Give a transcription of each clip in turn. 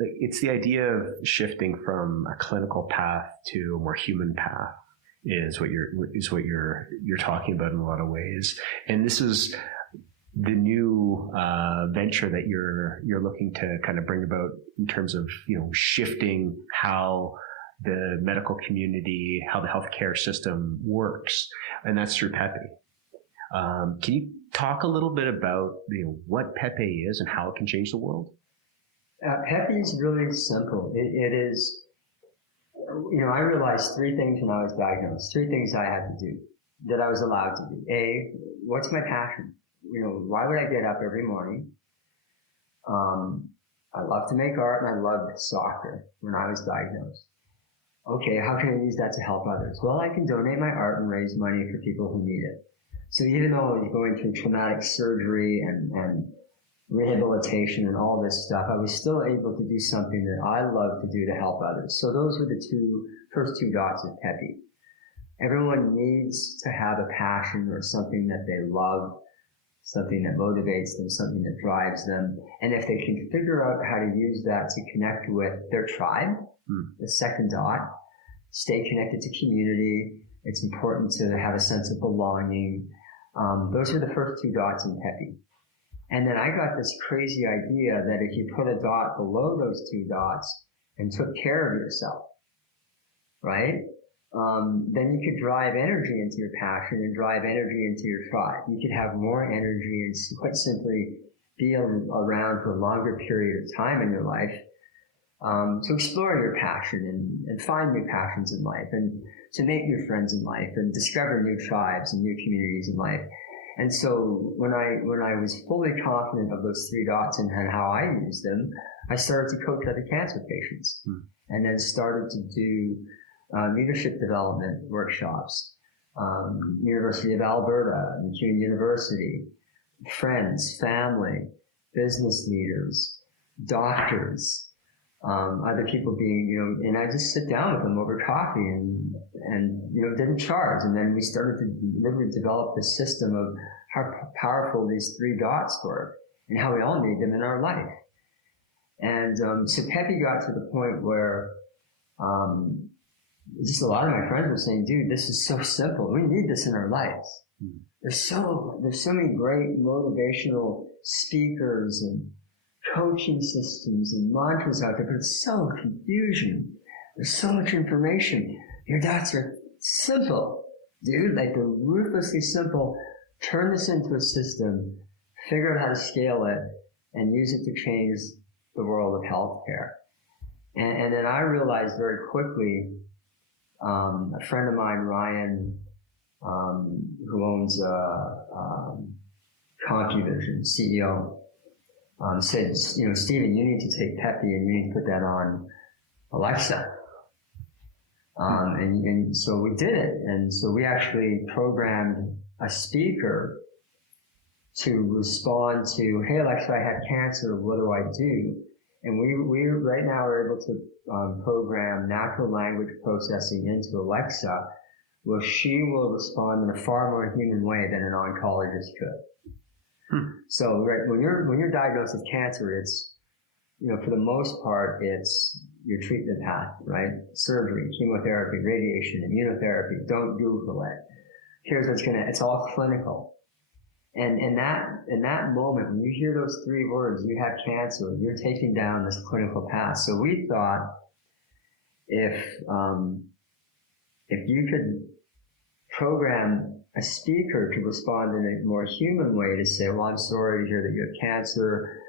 it's the idea of shifting from a clinical path to a more human path is what you're talking about in a lot of ways. And this is the new venture that you're looking to kind of bring about in terms of, shifting how the medical community, how the healthcare system works, and that's through PEPY. Can you talk a little bit about what PEPY is and how it can change the world? PEPY is really simple. It is, I realized three things when I was diagnosed, three things I had to do that I was allowed to do. A, what's my passion? Why would I get up every morning? I love to make art and I loved soccer when I was diagnosed. Okay, how can I use that to help others? Well, I can donate my art and raise money for people who need it. So even though I was going through traumatic surgery and rehabilitation and all this stuff, I was still able to do something that I love to do to help others. So those were the first two dots of PEPY. Everyone needs to have a passion or something that they love, something that motivates them, something that drives them. And if they can figure out how to use that to connect with their tribe, the second dot, stay connected to community. It's important to have a sense of belonging. Those are the first two dots in PEPY. And then I got this crazy idea that if you put a dot below those two dots and took care of yourself, right? Then you could drive energy into your passion and drive energy into your tribe. You could have more energy and quite simply be around for a longer period of time in your life, to explore your passion and find new passions in life and to make new friends in life and discover new tribes and new communities in life. And so when I was fully confident of those three dots and how I used them, I started to coach other cancer patients and then started to do leadership development workshops, University of Alberta, McEwen University, friends, family, business leaders, doctors, other people being, and I just sit down with them over coffee and didn't charge. And then we started to literally develop this system of how powerful these three dots were and how we all need them in our life. And so PEPY got to the point where just a lot of my friends were saying, dude, this is so simple. We need this in our lives. There's so many great motivational speakers and coaching systems and mantras out there, but it's so confusion. There's so much information. Your dots are simple, dude. Like they're ruthlessly simple. Turn this into a system, figure out how to scale it, and use it to change the world of healthcare. And then I realized very quickly, a friend of mine, Ryan, who owns CompuVision, CEO, said, Steven, you need to take PEPY and you need to put that on Alexa. And so we did it. And so we actually programmed a speaker to respond to, hey, Alexa, I had cancer. What do I do? And we right now are able to program natural language processing into Alexa, where she will respond in a far more human way than an oncologist could. So when you're diagnosed with cancer, it's, for the most part, it's your treatment path, right? Surgery, chemotherapy, radiation, immunotherapy. Don't Google it. Here's what's it's all clinical. And in that moment, when you hear those three words, you have cancer, you're taking down this clinical path. So we thought if you could program a speaker to respond in a more human way to say, well, I'm sorry to hear that you have cancer.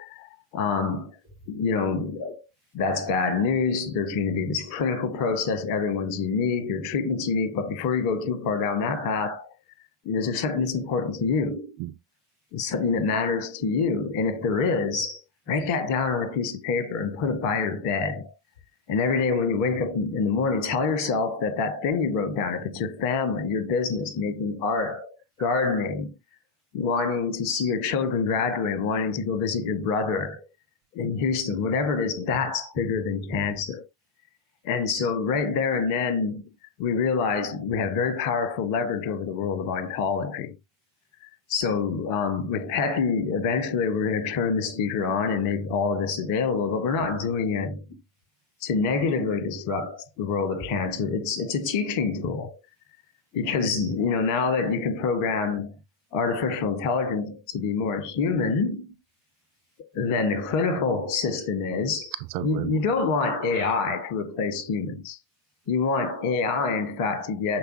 That's bad news. There's going to be this clinical process. Everyone's unique. Your treatment's unique. But before you go too far down that path, is there something that's important to you? Is something that matters to you? And if there is, write that down on a piece of paper and put it by your bed. And every day when you wake up in the morning, tell yourself that thing you wrote down, if it's your family, your business, making art, gardening, wanting to see your children graduate, wanting to go visit your brother in Houston, whatever it is, that's bigger than cancer. And so right there and then, we realized we have very powerful leverage over the world of oncology. So with PEPY, eventually we're going to turn the speaker on and make all of this available, but we're not doing it to negatively disrupt the world of cancer. It's a teaching tool, because now that you can program artificial intelligence to be more human than the clinical system is, you don't want AI to replace humans. You want AI, in fact, to get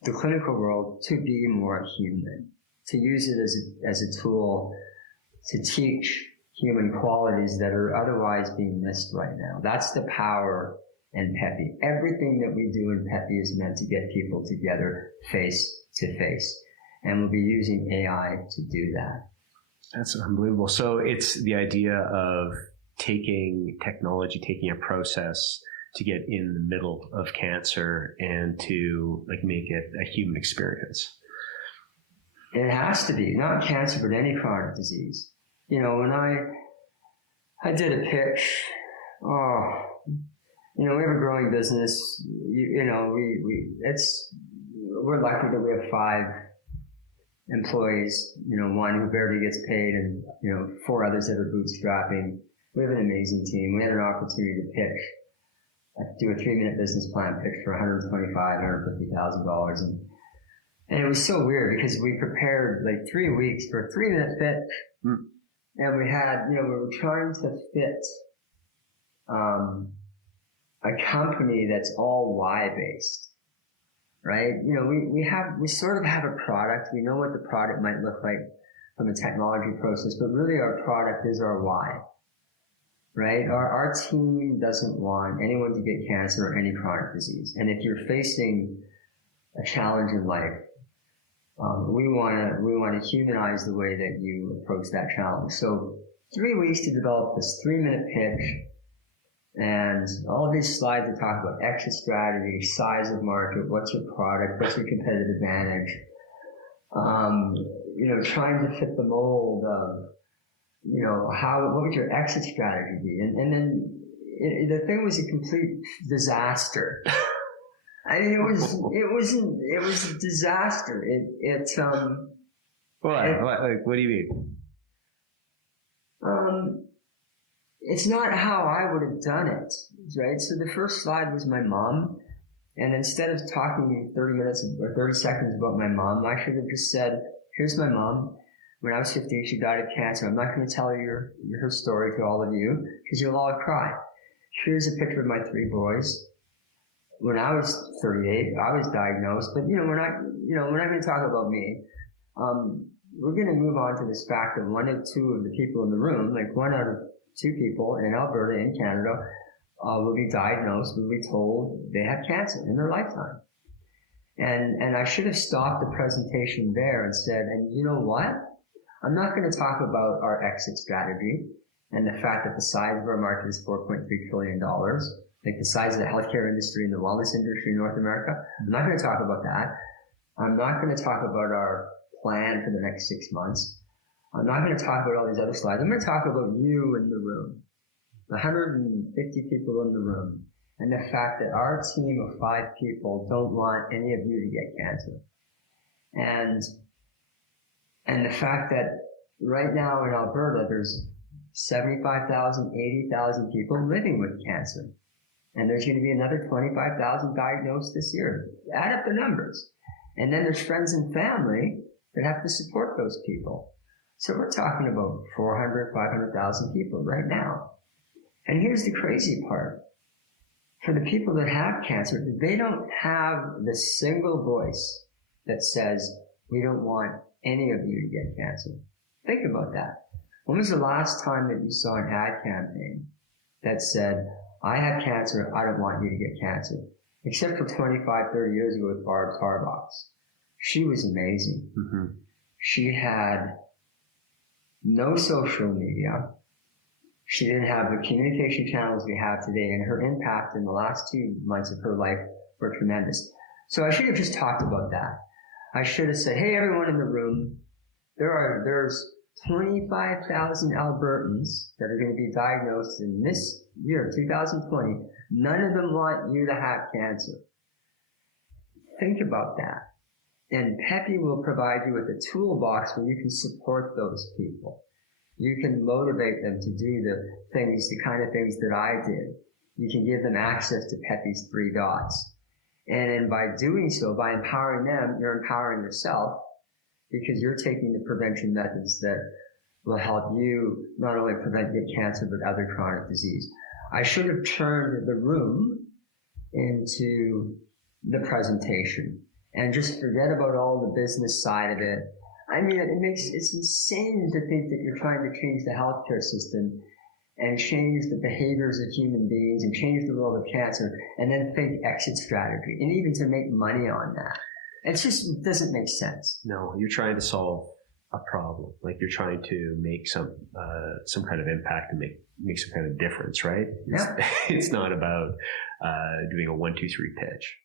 the clinical world to be more human, to use it as a tool to teach human qualities that are otherwise being missed right now. That's the power in PEPY. Everything that we do in PEPY is meant to get people together face to face. And we'll be using AI to do that. That's unbelievable. So it's the idea of taking technology, taking a process to get in the middle of cancer and to make it a human experience. It has to be, not cancer, but any chronic disease. When I did a pitch, we have a growing business. We're lucky that we have 5 employees, one who barely gets paid and, 4 others that are bootstrapping. We have an amazing team. We had an opportunity to pitch, do a 3-minute business plan pitch for $125,000, $150,000. And it was so weird because we prepared 3 weeks for a 3-minute pitch. And we had, we were trying to fit a company that's all why-based, right? We sort of have a product. We know what the product might look like from a technology process, but really our product is our why, right? Our team doesn't want anyone to get cancer or any chronic disease. And if you're facing a challenge in life, we want to humanize the way that you approach that challenge. So 3 weeks to develop this 3-minute pitch, and all of these slides that talk about exit strategy, size of market, what's your product, what's your competitive advantage, trying to fit the mold of, what would your exit strategy be? And then the thing was a complete disaster. I mean, it was a disaster. What do you mean? It's not how I would have done it, right? So the first slide was my mom, and instead of talking 30 minutes or 30 seconds about my mom, I should have just said, here's my mom. When I was 15, she died of cancer. I'm not going to tell her her story to all of you, because you'll all cry. Here's a picture of my 3 boys. When I was 38, I was diagnosed, but we're not going to talk about me. We're going to move on to this fact that 1 of 2 of the people in the room, 1 out of 2 people in Alberta, in Canada, will be diagnosed, will be told they have cancer in their lifetime. And I should have stopped the presentation there and said, and you know what? I'm not going to talk about our exit strategy and the fact that the size of our market is $4.3 trillion. The size of the healthcare industry and the wellness industry in North America. I'm not going to talk about that. I'm not going to talk about our plan for the next 6 months. I'm not going to talk about all these other slides. I'm going to talk about you in the room, the 150 people in the room, and the fact that our team of 5 people don't want any of you to get cancer. And the fact that right now in Alberta, there's 75,000, 80,000 people living with cancer. And there's going to be another 25,000 diagnosed this year. Add up the numbers. And then there's friends and family that have to support those people. So we're talking about 400, 500,000 people right now. And here's the crazy part. For the people that have cancer, they don't have the single voice that says, we don't want any of you to get cancer. Think about that. When was the last time that you saw an ad campaign that said, I have cancer, I don't want you to get cancer? Except for 25, 30 years ago with Barb Tarbox. She was amazing. Mm-hmm. She had no social media. She didn't have the communication channels we have today, and her impact in the last 2 months of her life were tremendous. So I should have just talked about that. I should have said, hey, everyone in the room, there's 25,000 Albertans that are going to be diagnosed in this year, 2020. None of them want you to have cancer. Think about that. And PEPY will provide you with a toolbox where you can support those people. You can motivate them to do the kind of things that I did. You can give them access to PEPY's 3 dots. And by doing so, by empowering them, you're empowering yourself, because you're taking the prevention methods that will help you not only prevent cancer, but other chronic disease. I should have turned the room into the presentation and just forget about all the business side of it. I mean, it's insane to think that you're trying to change the healthcare system and change the behaviors of human beings and change the world of cancer and then think exit strategy and even to make money on that. It doesn't make sense. No, you're trying to solve a problem. Like, you're trying to make some kind of impact and make some kind of difference, right? Yeah. It's not about doing a 1, 2, 3 pitch.